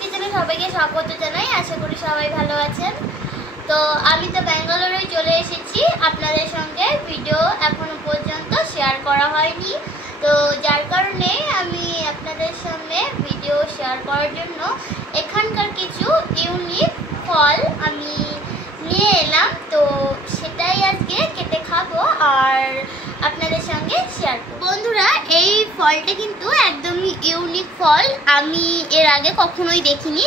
কিচেনে সবাইকে স্বাগত জানাই। আশা করি সবাই ভালো আছেন। তো আমি তো ব্যাঙ্গালোরে চলে এসেছি। আপনাদের সঙ্গে ভিডিও এখনো পর্যন্ত শেয়ার করা হয়নি, তো যার কারণে আমি আপনাদের সামনে ভিডিও শেয়ার করার জন্য এখানকার কিছু ইউনিক ফল আমি নিয়ে এলাম। তো সেটাই আজকে কেটে খাবো আর আপনাদের সঙ্গে শেয়ার করব। বন্ধুরা, এই ফলটা কিন্তু একদমই ইউনিক ফল, আমি এর আগে কখনোই দেখিনি।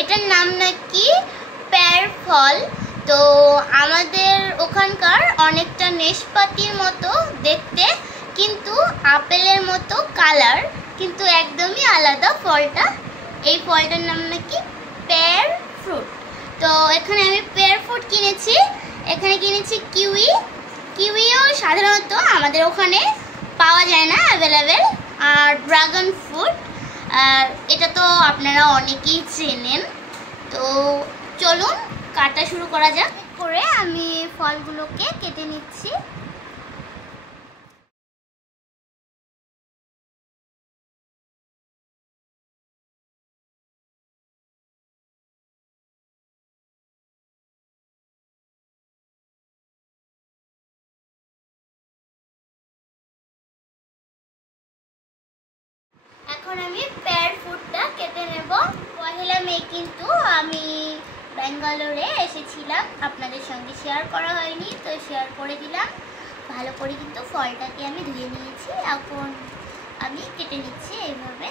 এটার নাম নাকি পেয়ার ফল। তো আমাদের ওখানকার অনেকটা নেশপাতির মতো দেখতে, কিন্তু আপেলের মতো কালার, কিন্তু একদমই আলাদা ফলটা। এই ফলটার নাম নাকি পেয়ার ফ্রুট। তো এখানে আমি পেয়ার ফ্রুট কিনেছি, এখানে কিনেছি কিউইও সাধারণত আমাদের ওখানে পাওয়া যায় না অ্যাভেলেবেল। আর ড্রাগন ফ্রুট, এটা তো আপনারা অনেকেই চেনেন। তো চলুন কাটা শুরু করা যাক। করে আমি ফলগুলোকে কেটে নিচ্ছি। এখন আমি পেয়ার ফ্রুটটা কেটে নেব। পহেলা মে কিন্তু আমি ব্যাঙ্গালোরে এসেছিলাম, আপনাদের সঙ্গে শেয়ার করা হয়নি, তো শেয়ার করে দিলাম। ভালো করে কিন্তু ফলটাকে আমি ধুয়ে নিয়েছি, এখন আমি কেটে নিচ্ছি এইভাবে।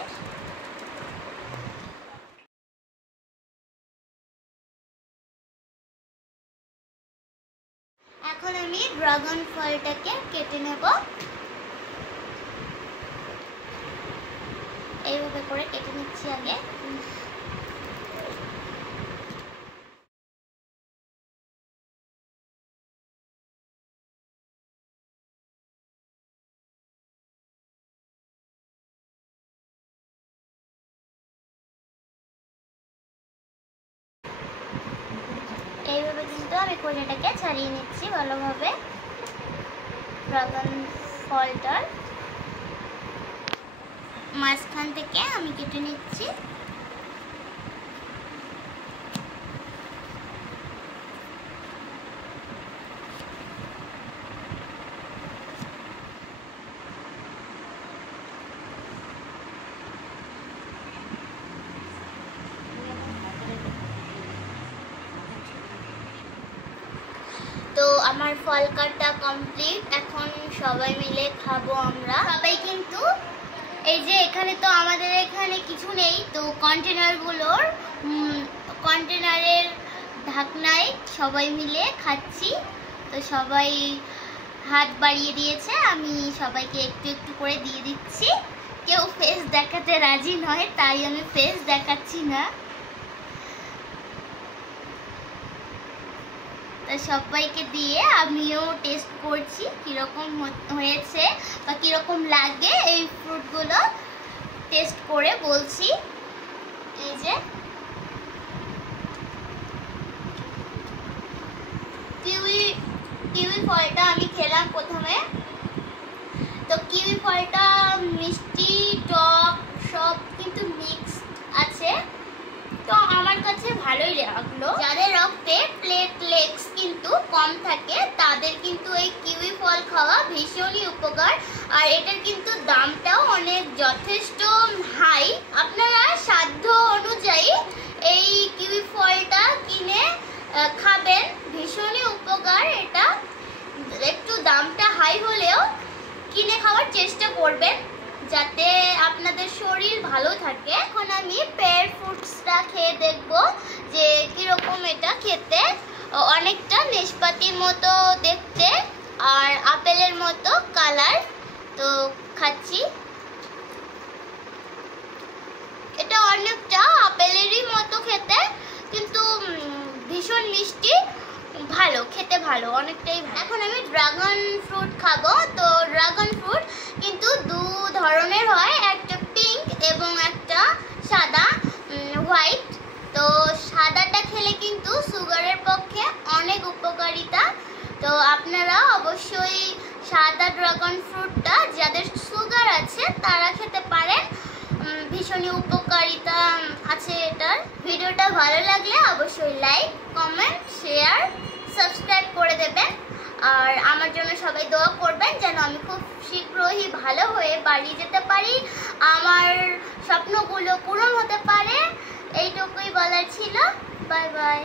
এখন আমি ড্রাগন ফলটাকে কেটে নেব, এইভাবে করে কেটে নিচ্ছি আগে। এইভাবে কিন্তু আমি কোয়াটাকে ছাড়িয়ে নিচ্ছি ভালোভাবে। ড্রাগন ফলটার মাঝখান থেকে আমি কেটে নিচ্ছি। তো আমার ফল কাটা কমপ্লিট, এখন সবাই মিলে খাবো আমরা। সবাই কিন্তু এই যে এখানে তো আমাদের এখানে কিছু নেই, তো কন্টেনারের ঢাকনায় সবাই মিলে খাচ্ছি। তো সবাই হাত বাড়িয়ে দিয়েছে, আমি সবাইকে একটু একটু করে দিয়ে দিচ্ছি। কেউ ফেস দেখাতে রাজি নয়, তাই আমি ফেস দেখাচ্ছি না। তো সবাইকে দিয়ে আমিও টেস্ট করছি কিরকম হয়েছে বা কিরকম লাগে। এই ফ্রুটগুলো টেস্ট করে বলছি। এই যে কিউই ফলটা আমি খেলাম প্রথমে। তো কিউই ফলটা মিষ্টি টক সব কিন্তু মিক্স আছে, তো আমার কাছে ভালোই লাগলো। যাদের রক্তে প্লেটলেটস কিন্তু কম থাকে তাদের কিন্তু এই কিউই ফল খাওয়া ভীষণই উপকার। আর এটার কিন্তু দামটাও অনেক যথেষ্ট হাই। আপনারা সাধ্য অনুযায়ী এই কিউই ফলটা কিনে খাবেন, ভীষণই উপকার। এটা একটু দামটা হাই হলেও কিনে খাওয়ার চেষ্টা করবেন, যাতে আপনাদের শরীর ভালো থাকে। এখন আমি পেয়ার ফ্রুটসটা খেয়ে দেখব যে কিরকম এটা খেতে। অনেকটা নেশপাতির মতো দেখতে আর আপেলের মতো কালার। তো খাচ্ছি, এটা অনেকটা আপেলেরই মতো খেতে, কিন্তু ভীষণ মিষ্টি, ভালো খেতে, ভালো অনেকটাই। এখন আমি ড্রাগন ফ্রুট খাবো। তো ড্রাগন ফ্রুট কিন্তু দু ধরনের হয়, একটা পিঙ্ক এবং একটা সাদা হোয়াইট। তো সাদাটা খেলে কিন্তু সুগারের পক্ষে অনেক উপকারিতা। তো আপনারা অবশ্যই সাদা ড্রাগন ফ্রুটটা, যাদের সুগার আছে তারা খেতে পারেন, ভীষণ ভীষণই উপকারিতা আছে এটার। ভিডিওটা ভালো লাগলে অবশ্যই লাইক, কমেন্ট, শেয়ার, সাবস্ক্রাইব করে দেবেন। আর আমার জন্য সবাই দোয়া করবেন যেন আমি খুব শীঘ্রই ভালো হয়ে বাড়ি যেতে পারি, আমার স্বপ্নগুলো পূরণ হতে পারে। এইটুকুই বলার ছিল। Bye bye.